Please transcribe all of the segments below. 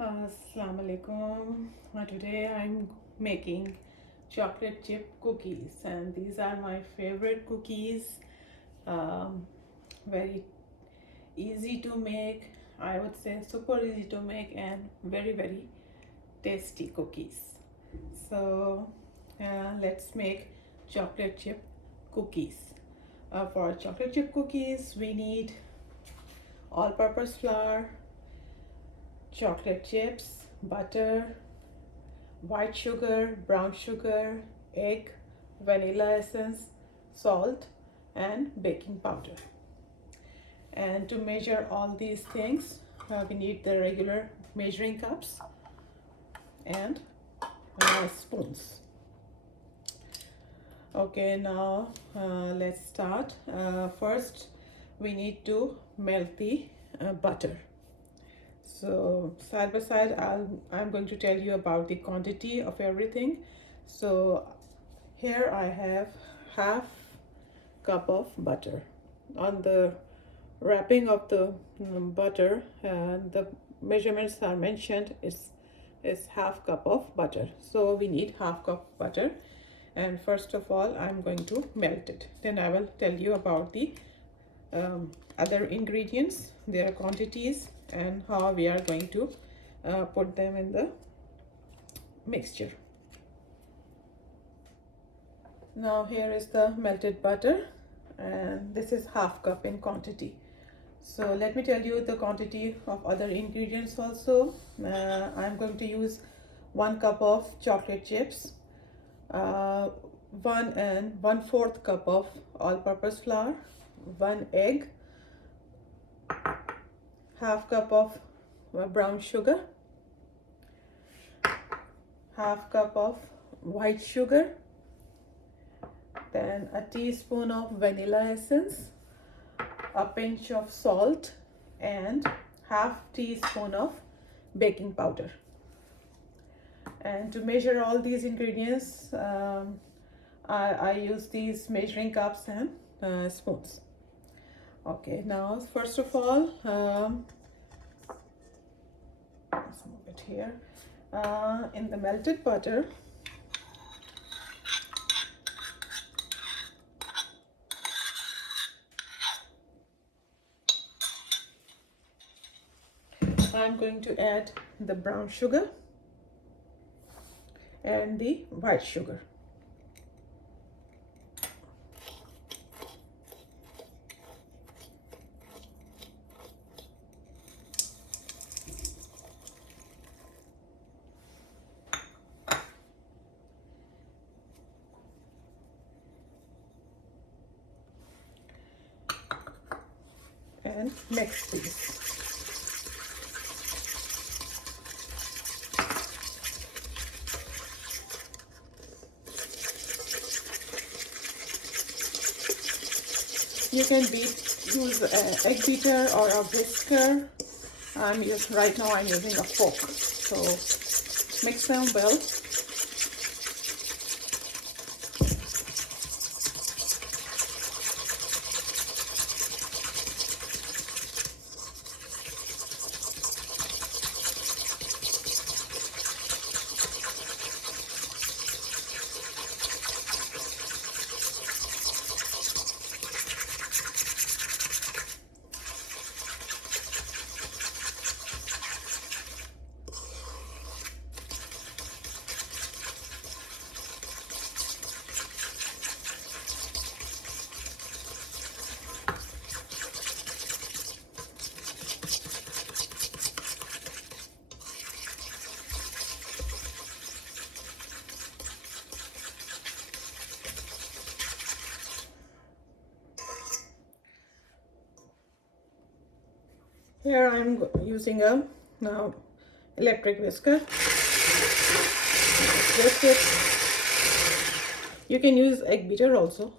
Assalamu alaikum. Today I'm making chocolate chip cookies, and these are my favorite cookies. Um, Very easy to make. I would say super easy to make and very tasty cookies. So let's make chocolate chip cookies. For chocolate chip cookies, we need all-purpose flour, chocolate chips, butter, white sugar, brown sugar, egg, vanilla essence, salt, and baking powder. And to measure all these things, we need the regular measuring cups and spoons. Okay, now let's start. First, we need to melt the butter. So side by side, I'm going to tell you about the quantity of everything. So here I have half cup of butter. On the wrapping of the butter, the measurements are mentioned is half cup of butter. So we need half cup butter, and first of all I'm going to melt it. Then I will tell you about the other ingredients, their quantities, and how we are going to put them in the mixture. Now here is the melted butter, and this is half cup in quantity. So let me tell you the quantity of other ingredients also. I'm going to use 1 cup of chocolate chips, 1 and 1/4 cup of all-purpose flour, 1 egg, half cup of brown sugar, half cup of white sugar, then a teaspoon of vanilla essence, a pinch of salt, and half teaspoon of baking powder. And to measure all these ingredients, I use these measuring cups and spoons. Okay, now first of all, some of it here, in the melted butter, I'm going to add the brown sugar and the white sugar. And mix these. You can use an egg beater or a whisker. Right now I'm using a fork. So mix them well. Here I'm using a electric whisker. Whisk it. You can use egg beater also.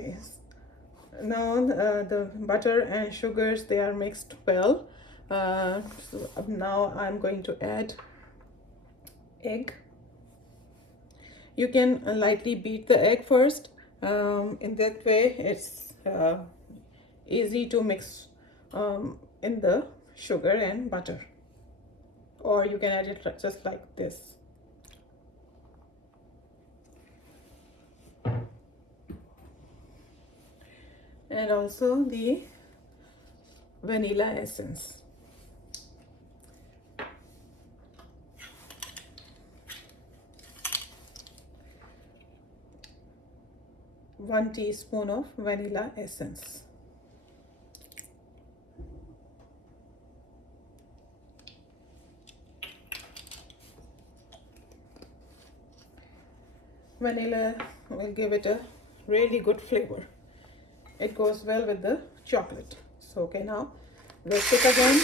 Okay, now the butter and sugars, they are mixed well. So now I'm going to add egg. You can lightly beat the egg first. In that way it's easy to mix in the sugar and butter, or you can add it just like this. And also the vanilla essence. One teaspoon of vanilla essence. Vanilla will give it a really good flavor. It goes well with the chocolate. So okay, now whisk it again.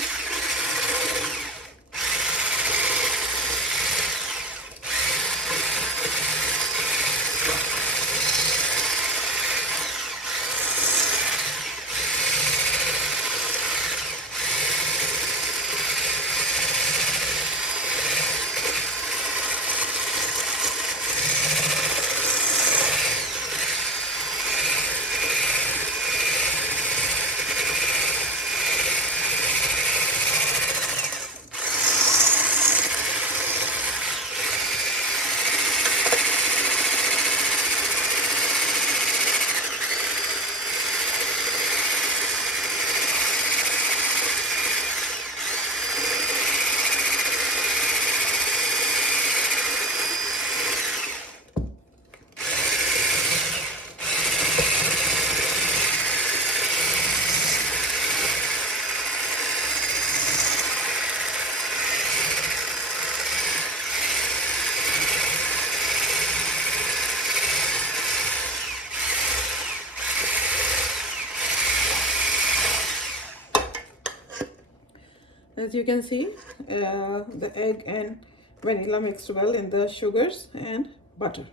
As you can see, the egg and vanilla mixed well in the sugars and butter.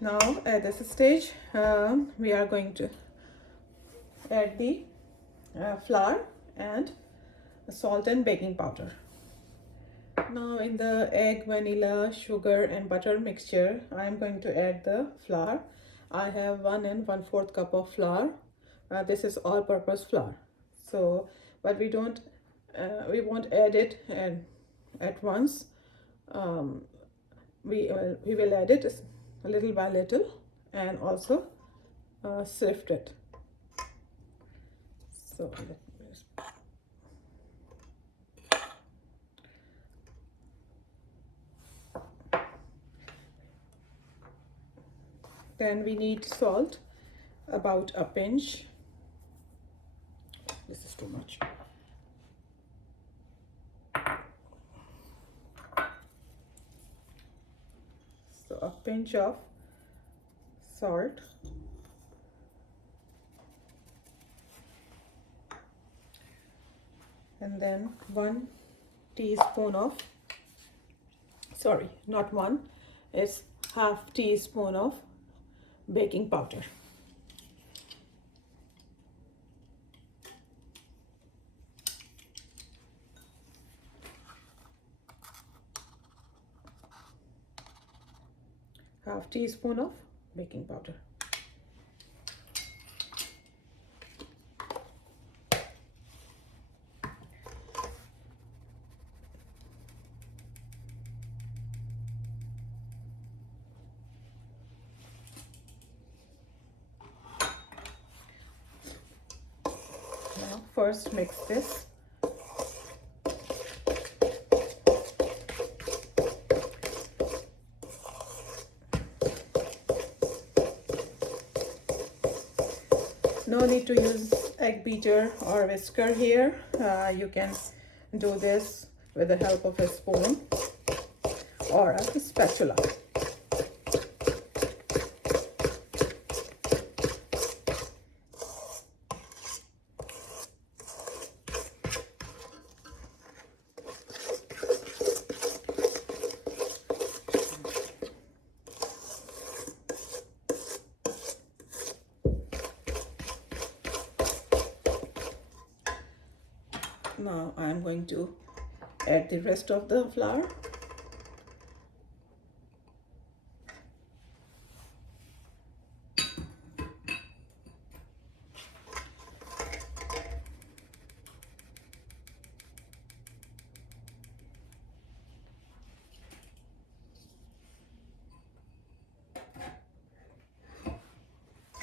Now at this stage, we are going to add the flour and salt and baking powder. Now in the egg, vanilla, sugar and butter mixture, I am going to add the flour. I have 1 and 1/4 cup of flour. This is all-purpose flour. So, but we won't add it at once. We will add it little by little and also sift it. So then we need salt, about a pinch. This is too much. So a pinch of salt. And then 1 teaspoon of, sorry, not 1, it's 1/2 teaspoon of baking powder. Half teaspoon of baking powder. Now first mix this. No need to use egg beater or whisker here. You can do this with the help of a spoon or a spatula. Now I'm going to add the rest of the flour.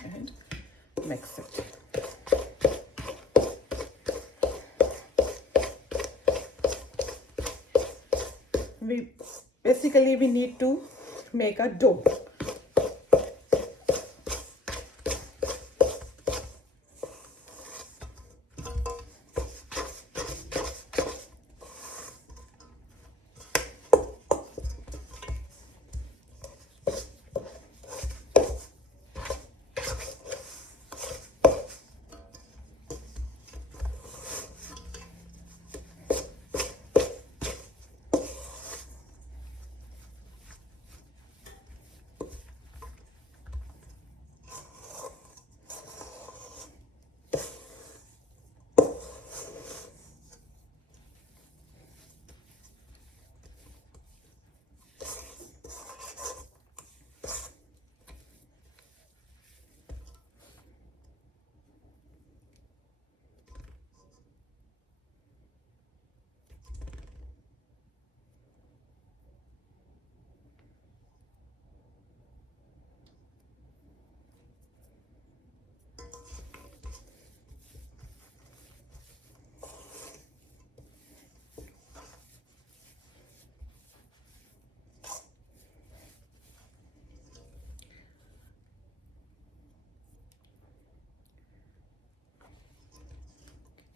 And mix it. We need to make a dough.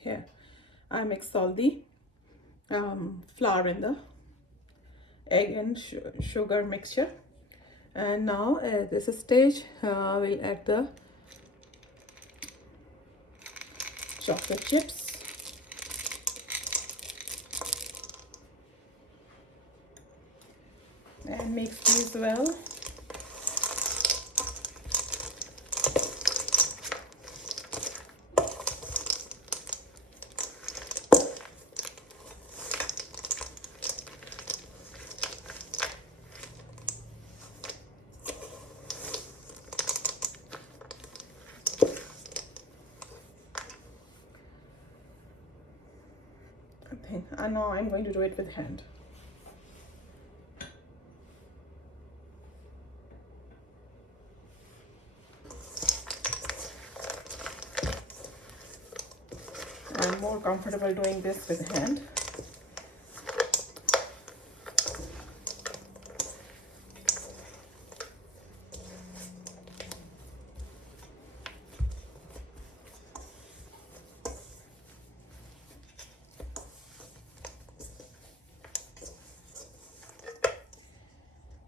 Here, I mix all the flour in the egg and sugar mixture. And now at this stage, we'll add the chocolate chips. And mix these well. And now I'm going to do it with hand. I'm more comfortable doing this with hand.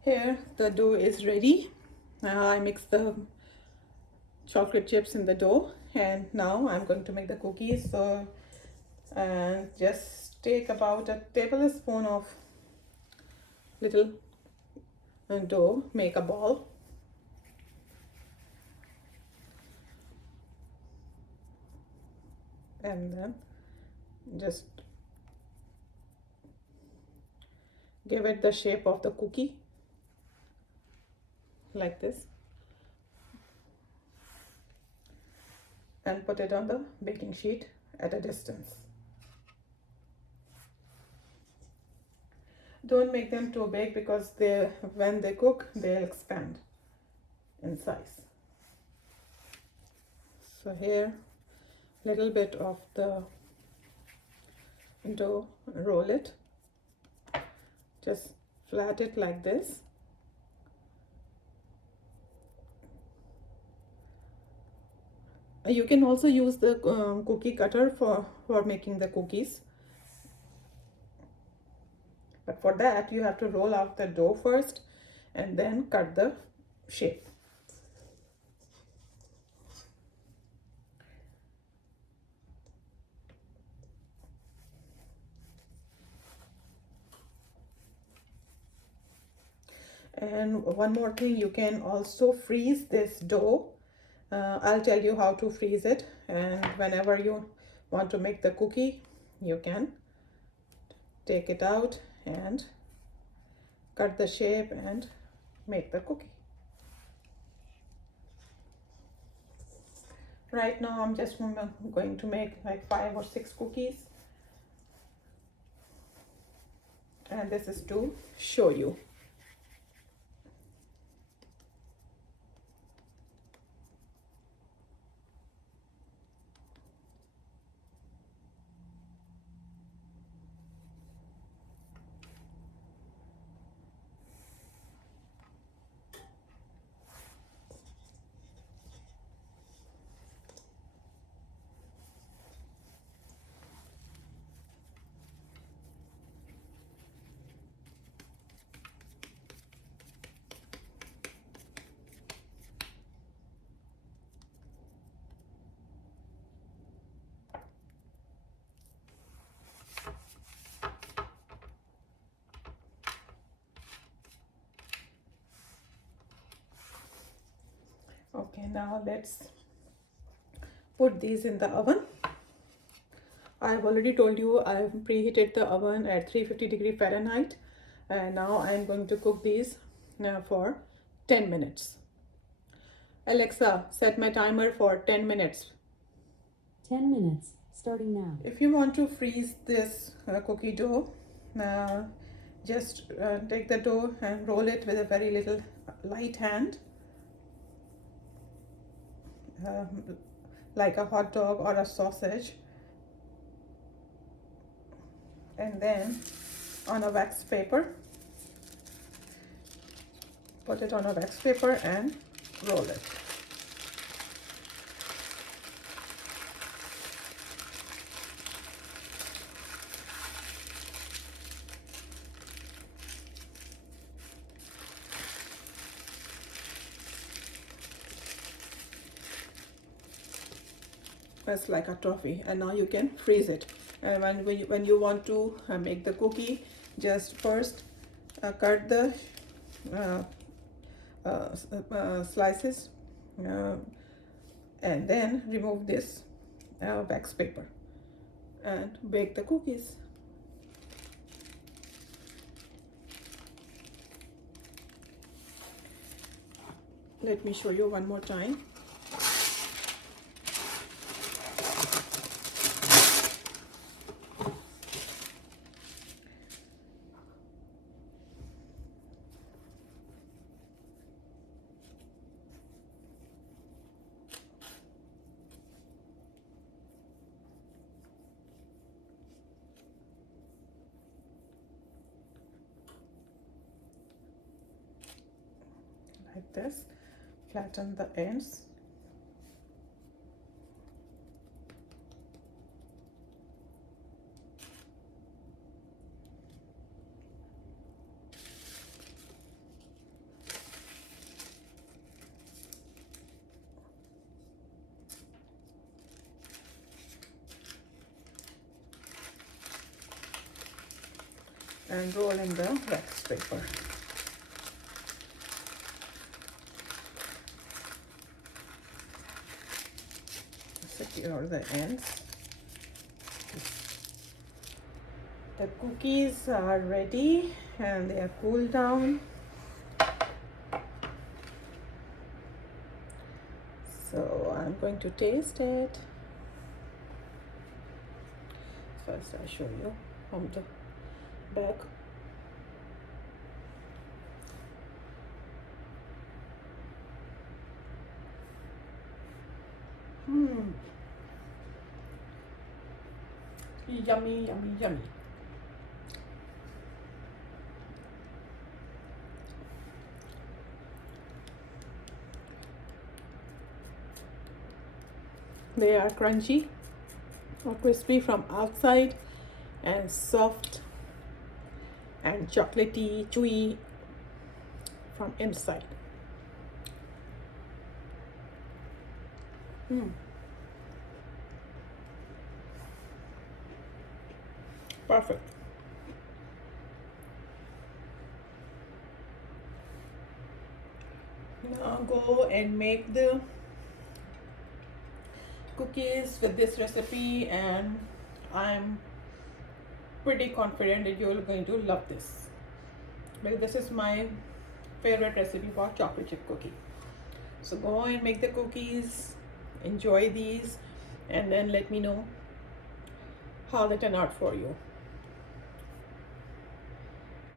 Here the dough is ready. Now I mix the chocolate chips in the dough, and now I'm going to make the cookies. So just take about a tablespoon of little dough, make a ball, and then just give it the shape of the cookie like this, and put it on the baking sheet at a distance. Don't make them too big because when they cook, they'll expand in size. So here, little bit of the dough, roll it, just flat it like this. You can also use the cookie cutter for making the cookies. But for that, you have to roll out the dough first and then cut the shape. And one more thing, you can also freeze this dough. I'll tell you how to freeze it, and whenever you want to make the cookie, you can take it out and cut the shape and make the cookie. Right now I'm just going to make like 5 or 6 cookies, and this is to show you. Okay, now let's put these in the oven. I've already told you I've preheated the oven at 350 Fahrenheit, and now I'm going to cook these for 10 minutes. Alexa, set my timer for 10 minutes. 10 minutes, starting now. If you want to freeze this cookie dough, just take the dough and roll it with a very little light hand, like a hot dog or a sausage, and then on a wax paper, put it on a wax paper and roll it. It's like a toffee, and now you can freeze it. And when you want to make the cookie, just first cut the slices and then remove this wax paper and bake the cookies. Let me show you one more time. Like this, flatten the ends. And roll in the wax paper. Secure the ends. The cookies are ready and they are cooled down. So I'm going to taste it. First I'll show you from the back. Yummy, yummy, yummy. They are crunchy or crispy from outside and soft and chocolatey, chewy from inside. Perfect. Now go and make the cookies with this recipe, and I'm pretty confident that you're going to love this. But this is my favorite recipe for chocolate chip cookie. So go and make the cookies, enjoy these, and then let me know how they turn out for you.